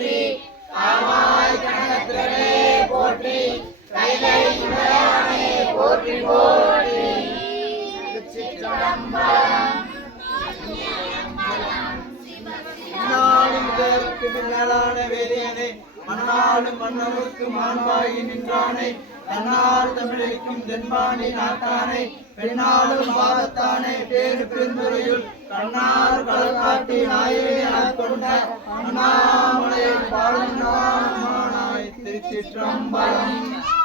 போற்றி காமாய் கனகத்திரளே போற்றி கைலை மலையானே போற்றி போற்றி திருச்சிற்றம்பலம் மேலான வேதியனே மன்னாலும் மன்னருக்கு மாண்பாகி நின்றானே தன்னால் தமிழிக்கும் தென்பாண்டி நாட்டானே பெண்ணாலும் பாகத்தானே பேரு பெருந்துறையுள் கண்ணார் கடல் காட்டி நாயே கொண்ட அண்ணாமலையை பாடுமானாய் திருச்சிற்றம்பலம்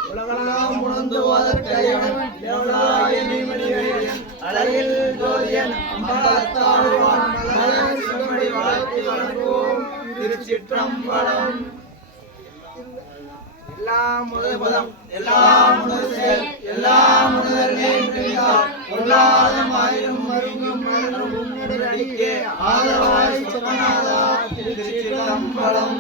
உலகெல்லாம் உணர்ந்து ஓதற்கையவன் எவ்வளாய நீமணிவேன் அழகில் ஜோதியன் அம்பலத்தாழ்வான் மலர் சுமடி வாழ்த்தி வணங்குவோம் திருச்சிற்றம்பலம் எல்லாம் முதல் பதம் எல்லாம் முதல் செயல் எல்லாம் முதலே பொருளாதமாயிரும் மருங்கும் அடிக்கே ஆதரவாய் சொன்னாதா திருச்சிற்றம்பலம்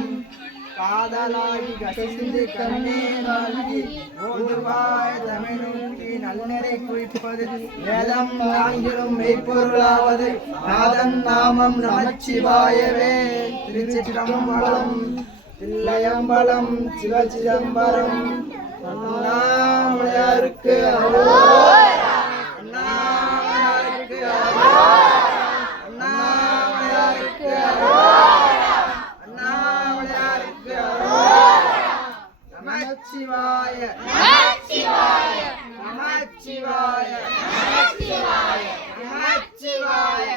காதலாகி கசிந்து கண்ணீராகி ஓதுவாய் தமிழூட்டி நல்லரை குறிப்பது வேதம் நான்கிலும் மெய்ப்பொருளாவது நாதன் நாமம் நமச்சிவாயவே திருச்சிற்றம்பலம் தில்லையம்பலம் சிவசிதம்பரம் அண்ணாமலையாருக்கு அண்ணாமலையாருக்கு அண்ணாமலையாருக்கு அண்ணாமலையாருக்கு நமச்சிவாய நமச்சிவாய நமச்சிவாய நமச்சிவாய நமச்சிவாய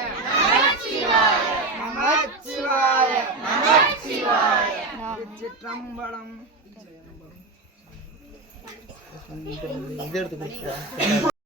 நமச்சிவாய நமச்சிவாய திருச்சிற்றம்பலம்.